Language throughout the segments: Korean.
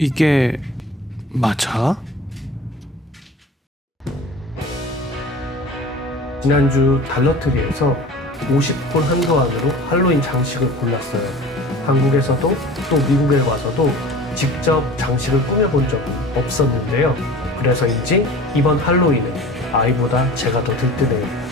이게 맞아? 지난주 달러트리에서 50불 한도 안으로 할로윈 장식을 골랐어요. 한국에서도 또 미국에 와서도 직접 장식을 꾸며본 적은 없었는데요. 그래서인지 이번 할로윈은 아이보다 제가 더 들뜨네요.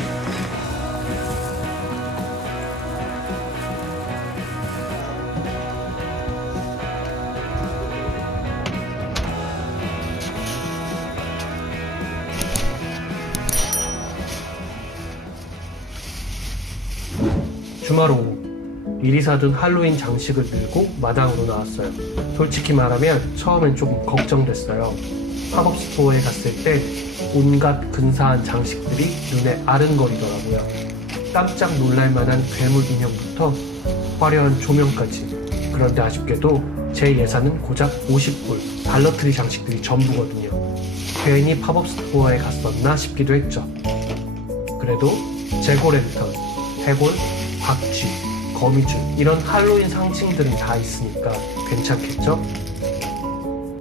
주말 오후 미리 사둔 할로윈 장식을 들고 마당으로 나왔어요. 솔직히 말하면 처음엔 조금 걱정됐어요. 팝업 스토어에 갔을 때 온갖 근사한 장식들이 눈에 아른거리더라고요. 깜짝 놀랄만한 괴물 인형부터 화려한 조명까지. 그런데 아쉽게도 제 예산은 고작 50불, 달러트리 장식들이 전부거든요. 괜히 팝업 스토어에 갔었나 싶기도 했죠. 그래도 재고랜턴, 해골, 박쥐, 거미줄 이런 할로윈 상징들은 다 있으니까 괜찮겠죠?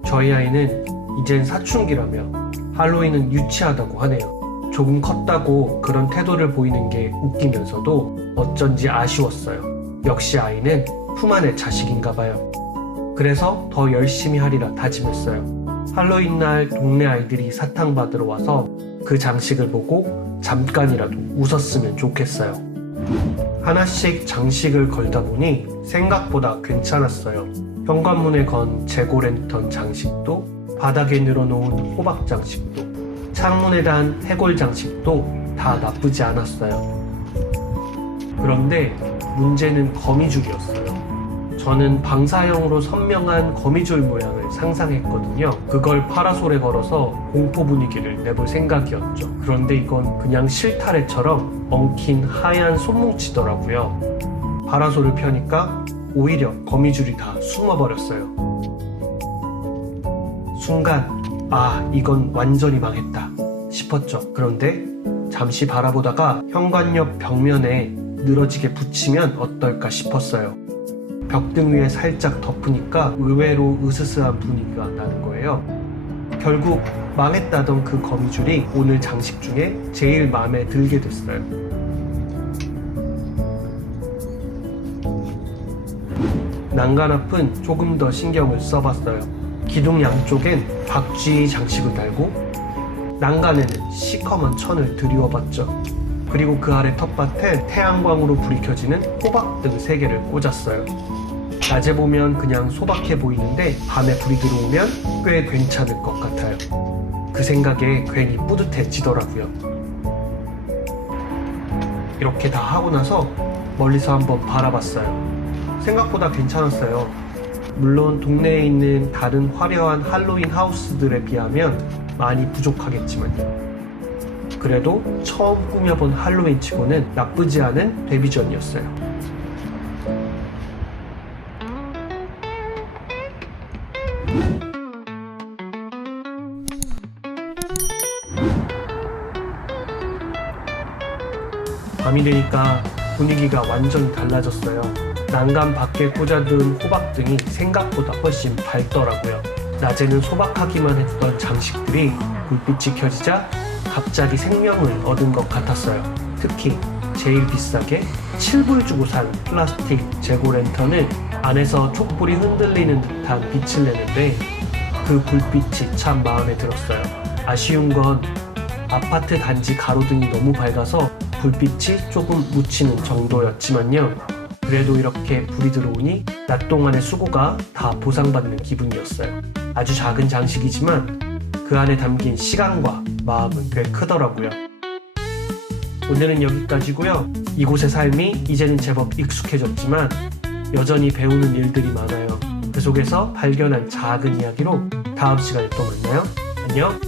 저희 아이는 이젠 사춘기라며 할로윈은 유치하다고 하네요. 조금 컸다고 그런 태도를 보이는 게 웃기면서도 어쩐지 아쉬웠어요. 역시 아이는 품 안의 자식인가 봐요. 그래서 더 열심히 하리라 다짐했어요. 할로윈 날 동네 아이들이 사탕 받으러 와서 그 장식을 보고 잠깐이라도 웃었으면 좋겠어요. 하나씩 장식을 걸다 보니 생각보다 괜찮았어요. 현관문에 건 재고랜턴 장식도, 바닥에 늘어놓은 호박 장식도, 창문에 단 해골 장식도 다 나쁘지 않았어요. 그런데 문제는 거미줄이었어요. 저는 방사형으로 선명한 거미줄 모양을 상상했거든요. 그걸 파라솔에 걸어서 공포 분위기를 내볼 생각이었죠. 그런데 이건 그냥 실타래처럼 엉킨 하얀 손뭉치더라고요. 파라솔을 펴니까 오히려 거미줄이 다 숨어버렸어요. 순간 이건 완전히 망했다 싶었죠. 그런데 잠시 바라보다가 현관 옆 벽면에 늘어지게 붙이면 어떨까 싶었어요. 벽등 위에 살짝 덮으니까 의외로 으스스한 분위기가 나는 거예요. 결국 망했다던 그 거미줄이 오늘 장식 중에 제일 마음에 들게 됐어요. 난간 앞은 조금 더 신경을 써봤어요. 기둥 양쪽엔 박쥐 장식을 달고 난간에는 시커먼 천을 드리워봤죠. 그리고 그 아래 텃밭에 태양광으로 불이 켜지는 호박등 3개를 꽂았어요. 낮에 보면 그냥 소박해 보이는데 밤에 불이 들어오면 꽤 괜찮을 것 같아요. 그 생각에 괜히 뿌듯해지더라고요. 이렇게 다 하고 나서 멀리서 한번 바라봤어요. 생각보다 괜찮았어요. 물론 동네에 있는 다른 화려한 할로윈 하우스들에 비하면 많이 부족하겠지만요. 그래도 처음 꾸며본 할로윈 치고는 나쁘지 않은 데뷔전이었어요. 밤이 되니까 분위기가 완전히 달라졌어요. 난간 밖에 꽂아둔 호박등이 생각보다 훨씬 밝더라고요. 낮에는 소박하기만 했던 장식들이 불빛이 켜지자 갑자기 생명을 얻은 것 같았어요. 특히 제일 비싸게 7불 주고 산 플라스틱 재고랜턴은 안에서 촛불이 흔들리는 듯한 빛을 내는데 그 불빛이 참 마음에 들었어요. 아쉬운 건 아파트 단지 가로등이 너무 밝아서 불빛이 조금 묻히는 정도였지만요. 그래도 이렇게 불이 들어오니 낮 동안의 수고가 다 보상받는 기분이었어요. 아주 작은 장식이지만 그 안에 담긴 시간과 마음은 꽤 크더라고요. 오늘은 여기까지고요. 이곳의 삶이 이제는 제법 익숙해졌지만 여전히 배우는 일들이 많아요. 그 속에서 발견한 작은 이야기로 다음 시간에 또 만나요. 안녕.